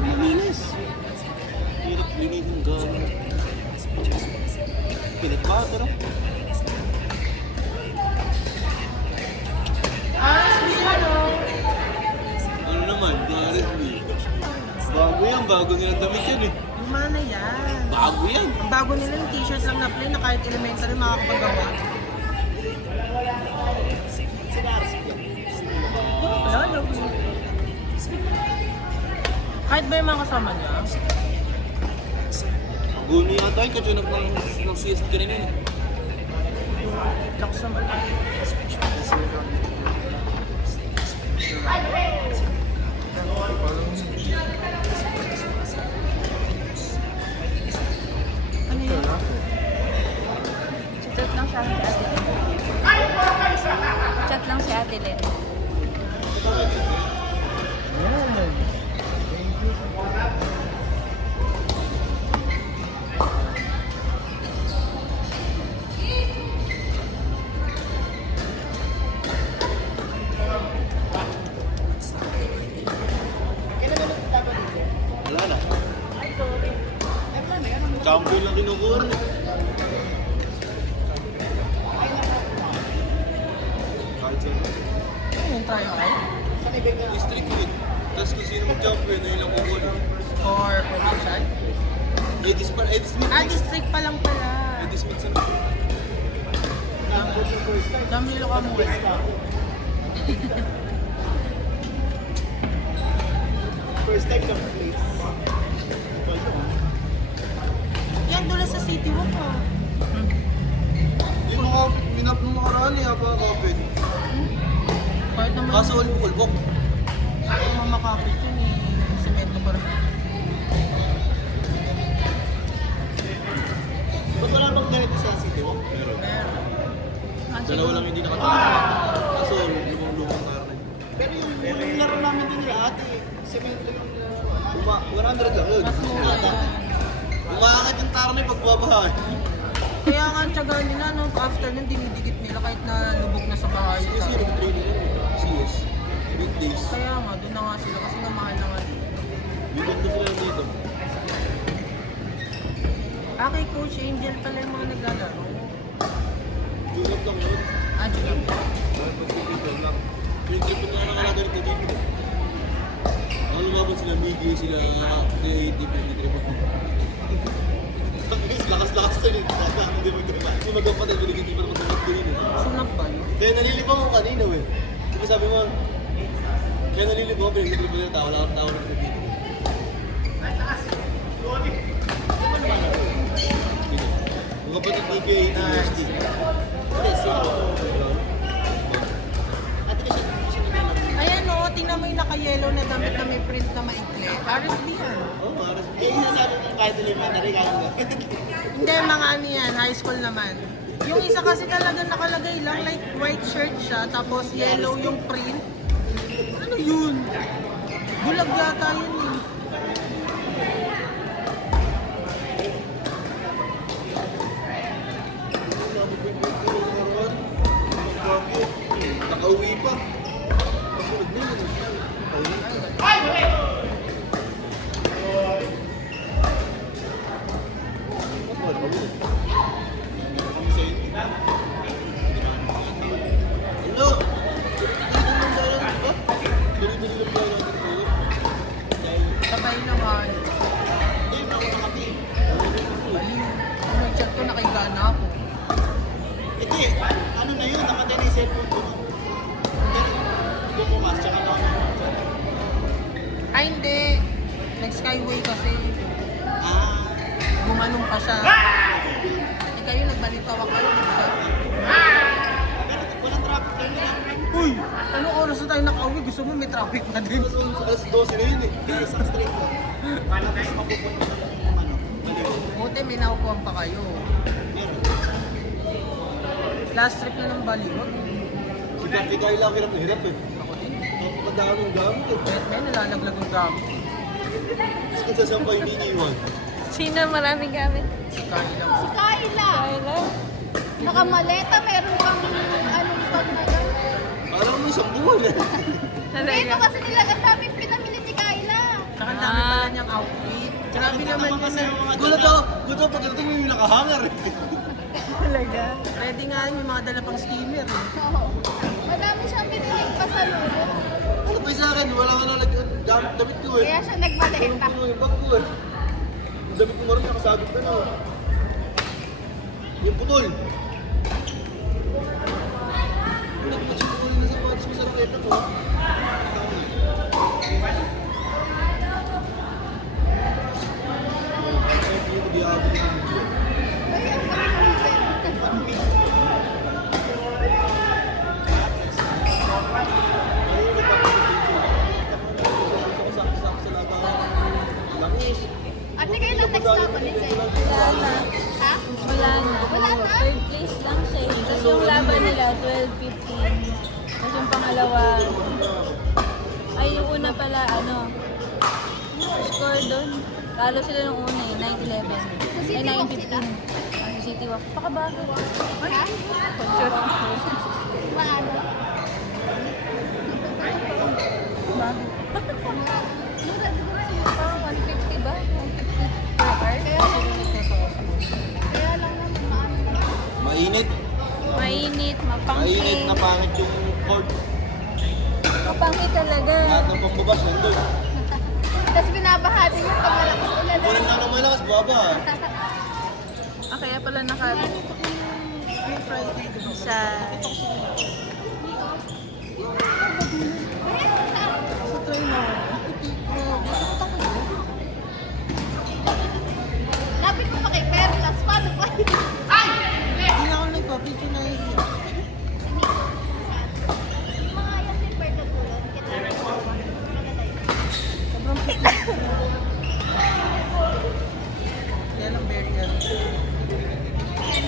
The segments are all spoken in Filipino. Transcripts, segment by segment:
Malinis. Hirap linisin gano'n. Pinagbato na. RSB ano? Ano naman, RSB. Bago yan, bago nilang damit yan eh. Luma na yan. Bago yan. Ang bago nila yung t-shirt lang na plain na kahit elementary makakapagawa. Wala, love you. Kahit ba yung mga kasama niya? Guni yata yung katsunag ng CS kanina eh. Lakas naman. Ano yun? Chat lang siya si Ate Len. Chat lang si Ate Len. Wala na. Champion lang kinukuha rin. Kahit saan. Ano yung tryout? District yun. Tapos kung sino mag-champion, na yun lang kukuha. Or provincial? Edis Smith. Ah, district pa lang pala. Edis Smith sa naman. Dami nilo ka mo eh. First time na place. Yan doon sa City Walk ah. Yung mga minap ng makaraan eh, kapag Kahit naman kaso ulbok. yung makapit yun eh. Semento pa rin. Ba't wala bang ganito sa City Walk? Meron. Meron. Dalawa lang hindi nakatulog. Kaso lumang-lumang karne. Pero yung laro namin din nila ate, semento yung 100 lang yun. Mas mura yan. Umakakit yung karne pagbabaha. Kaya nga ang tiyaga nila no, after nun dinidikit nila kahit na lubog na sa bahay. CS yung training yun. CS. Weekdays. Kaya nga, doon na nga sila kasi nga mahal na nga. Weekend na sila dito. Ah, kay Coach Angel pala yung mga naglalaro. Weekend lang yun. Ah, di lang. Pag-weekend lang. Yung trip na nakalagal ko dito. Ang lumabot sila Miggy, sila Creative, hindi mo. Lakas-lakas na rin. Hindi mo ito. Kasi magkapatid, binigyan pa naman sa rin. Sunap ba yun? Kaya nalilibang ko kanina eh. Diba sabi mo, kaya nalilibang ko, pinagdito mo yung tao, wala kang tao na pinagdito. Ang kapatid ni PA University. Hindi, siya. Ayan o, tingnan mo yung naka-yellow na damit na may print na maikli. RSB yan. Oo, maras. Eh, sinasabi ko kahit elementary, kaya mo. Hindi, mga ano yan, high school naman. Yung isa kasi talaga nakalagay lang, like white shirt siya, tapos yellow yung print. Ano yun? Bulag yata yun eh. Nakauwi pa. Kasunod na yun. Hello! Sabay naman. Baliw. Kung nag-chat ko, nakaigana ako. Ito eh, ano na yun, nakadala yung cellphone ko. Bumukas, tsaka na ako. Ay, hindi. Nag-skyway kasi. Ah, Gumanong pa siya. Eh kayo, nagbalitaw ako. Di ba? walang traffic lang yun. Uy! Anong oras na tayo nakauwi? Gusto mo may traffic na din. Alas 12 na yun eh. Kaya isang straight ko. Tapos mapupunta ko ng ano, baliw. Buti may nakukuhan pa kayo. Meron. Last trip na ng Baliwag. Si Kyle lang hirap na hirap eh. Ako din. Napakadaming gamit eh. Kahit may nalalaglag ang gamit. Tapos kung sasampay, hindi iwan. Sino maraming gamit? Si Carla. Si Kyla. Kyla. Nakamaleta, meron pang anong pang na gamit. Parang mo isang buwan eh. Ito kasi nila, ang daming pinamili ni Kyla. Tsaka ang dami pala outfit. Grabe naman yun na. Gulo to, pagdating mo yung nakahangar eh. Talaga. Pwede nga yun, yung mga dala pang steamer eh. Oo. Madami siyang biniling pa sa lulo. Ano pa sa akin, wala ka nalagyan. Damit ko eh. Kaya siya nagmaleta. Yung bag ko eh. Yung damit ko nga rin, nakasabit ka na. Yung putol. Wala ko siguro na sa pads mo sa raketa ko. Hindi ako. Ate, kayo na-text na ako din sa'yo. Wala na. Ha? Wala na. Wala na? Third place lang siya eh. Tapos yung laban nila, 12-15. Tapos yung pangalawa, ay yung una pala, ano, score doon. Talo sila nung una eh, 9-11. City Ay, Walk 9-15. sila? City Walk. Pakabago. Ha? Sure. Maano? Bago. Mura, mura yun. Parang 150 ba? 150 per hour? Kaya lang naman maano. Mainit. Mainit, Mainit mapangkit. na pangit yung court. Mapangkit talaga. Lahat ng pambabas nandun. Tapos binabahati niya pag malakas ulan. Kulang lang ng malakas, baba. Ah, kaya pala naka... May Friday, di ba? Sa... Sa try mo. Lapit mo pa kay Perlas. Paano pa? Hindi na ako nagpa-video na yun. Yung mga yan si Perla tulad. Maganda yun. Sobrang pipis. Yan ang very good.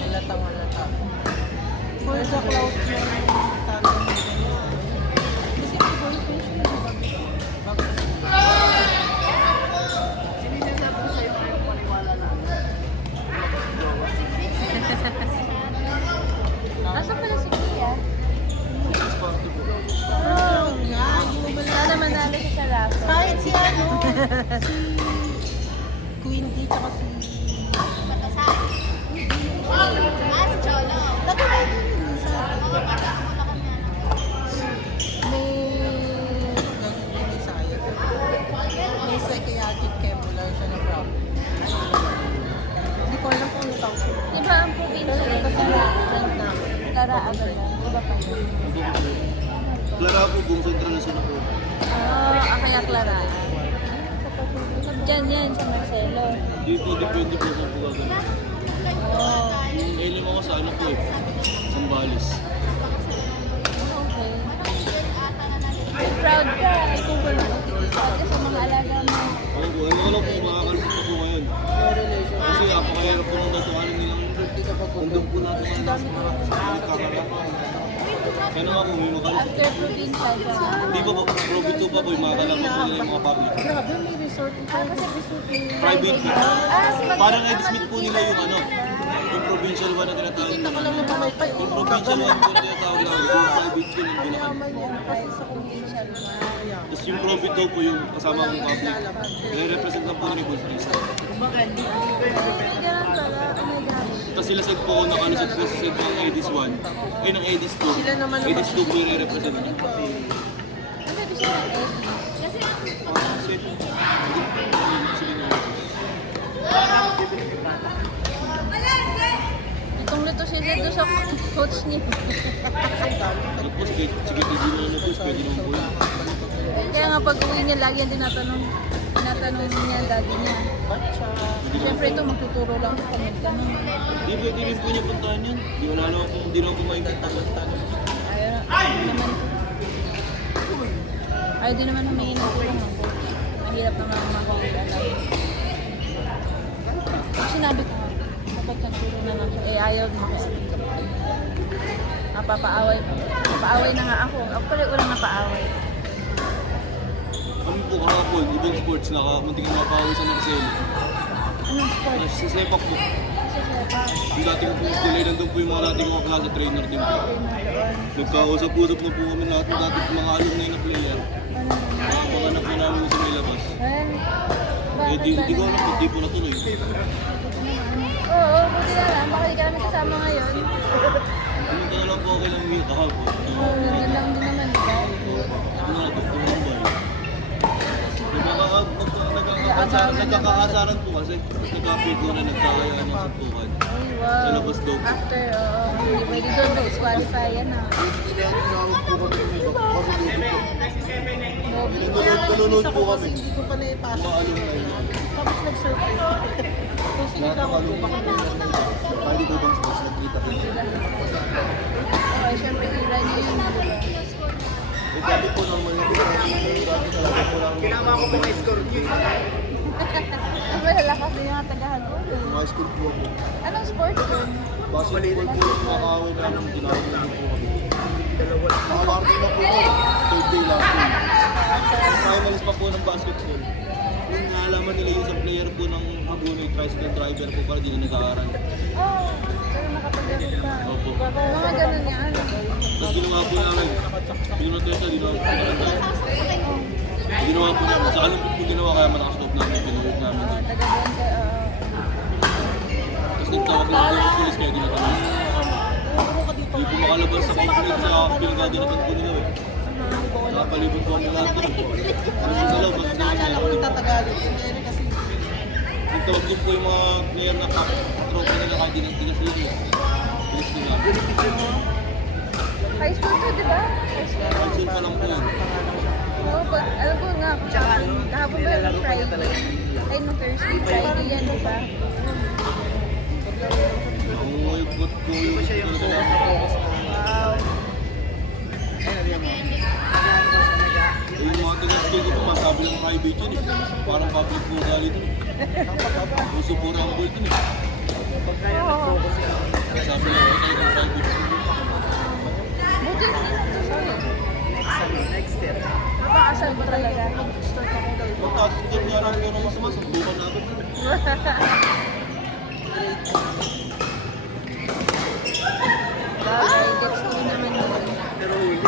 Halatang halata. For the cloud yung tanong mo. Kasi may boyfriend siya. Sinisasabi ko sa'yo kayo paniwala na. Asa pala si Kia? Oh, yan. Hindi mo ba Sana manalo siya sa raffle. kahit si ano, si Queen D, tsaka si... Batasay. Ah, si Cholo. Dati na yun sa... Oo, kasama na kami. May... May saya. May psychiatric camp lang siya na prop. Hindi ko alam kung ano tawag siya. Di ba ang probinsya Kasi eh? friend na. Tara, agad na. Di ba pa yun? Clara po, buong sentra na sila po. Ah, kaya Clara. Diyan yan, sa Marcelo. Dito, depende po sa pagkagano. Oh, Elim ako sa ano po eh. Sambales. okay. May proud ka. Ikaw ba lang? Proud ka sa mga alaga mo. Ano po, ano lang po, makakalit po po ngayon. Kasi apakahirap po nung natukanin nilang kundong po natin ang nasa mga kakakaka. Kaya nga po, may makalit. After provincial ka. Hindi pa po, Provi 2 pa po, yung makakalaman po nila yung mga public. Grabe, may resort ito. Ah, kasi resort yung Private po. Ah, si Parang Ed Smith po nila yung ano, yung provincial one na tinatawag. Kita ko lang naman may pa. Yung provincial one po na tinatawag lang, yung private ko ng Bulacan. Yaman yan. Kasi sa provincial na. kumbaya. Tapos yung Provi 2 po yung kasama ng public. Nire-represent lang po ng Rebels Days. Ganun pala. Oh my gosh. Tapos sila sad po ng ano sa president ng Edis 1. Ay, ng Edis 2. Sila naman Edis 2 po yung nire-represent. Ano ibig siya ng Eddie? Kasi Itong luto siya doon sa coach niya. Tapos sige, hindi na ano po, pwede naman po yun. Kaya nga pag uwi niya, lagi yan tinatanong niya daddy niya. Siyempre ito, magtuturo lang sa kanya. Ganun. Di pwede rin po niya puntahan yan. Di wala naman po, hindi naman po maintindihan. Ayaw din naman humingi ng tulong ng coach. Mahirap naman makakita na. Pag sinabi ko nga, kapag nagtulong na lang siya, eh ayaw makialit. Napapaaway na nga ako. Ako pala yung unang napaaway. Kami po kahapon, ibang sports, nakamunting na mapawis sa Marcelo. Anong sport? Sa sepak po. Sa sepak. Yung dating po kulay, nandun po yung mga dating mga klase trainer din po. Nagkausap-usap na po kami lahat ng dating mga alumni na player. Mga na po namin sa may labas. Well, ba? di ko alam kung di po natuloy. Oo, buti na lang. Baka di ka namin kasama ngayon. Pumunta na lang po ako lang week kahapon. Oo, ganda lang din naman, di ba? Ano na ito, tumambay. Nagkakaasaran po kasi. Tapos nagka-pick ko na nagkakayaan ng suntukan. Ay, wow. Sa labas daw po. After, hindi pwede doon mag-qualify yan ah. Nanonood po kami. Hindi ko pa naipasok. Maano na yun. Tapos nag-surprise. Kung sinigawan ko, baka Pwede ko bang sa nagkita ko. Oo, syempre, tira niyo yun. Eh, dati po naman yung dati talaga po lang. Ginama ko mga score niyo. Ang malalakas din yung tagahan ko. High school po ako. Anong sports yun? Basketball po yung makakawin na lang. Tinawag na po kami. Nakawarto na po ako. Third day last day. Finals pa po ng basketball. Yung naalaman nila yung isang player po ng Hagunoy tricycle driver po para di na nag-aaral. Oh, pero nakapag-ganun ka. Opo. Mga ganun yan. Tapos ginawa po namin. Pinunod ko siya, ginawa po namin. Sa anong po ginawa kaya malakas loob namin, pinuhod namin. Taga-doon ka. Tapos nagtawag lang po sa police kaya ginatanong. Hindi po makalabas sa complete sa pinagaganapan po nila eh. Nakapalibot po kami lahat doon. Kasi sa loob, kasi Naalala ko yung tatagalog. Hindi kasi nagtawag din po yung mga player na tropa nila kahit di nang tigas dito. Police nila. High school to, di ba? High school. Pansin pa lang po yun. Oo, but alam ko nga, kahapon ba yung Friday? Ay, no Thursday, Friday yan, di ba? Ang nguyot po yung talaga. Wow. Yung mga taga-stay ko po, masabi lang private yun eh. Parang public po gali dun. Puso po rin ang boy dun eh. Oo. Sabi lang ako talagang private school. Buti na next year. napakasal ko talaga. Magtaas ko niya lang pero mas bukan natin. Ay, destiny naman yun. Pero huli.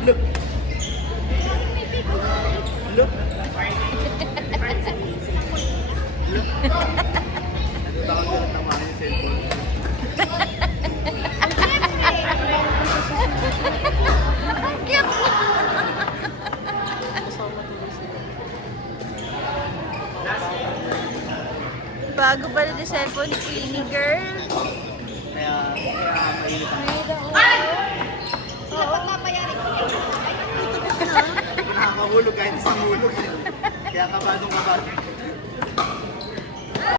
Look. Look. Takot ko lang tamahan yung cellphone. Ang cute! Bago ba na yung cellphone, cleaning girl? Kaya mainit ang Dapat papayarin ko yun. Hindi ko nakakahulog kahit isang hulog. Kaya kabadong kabado.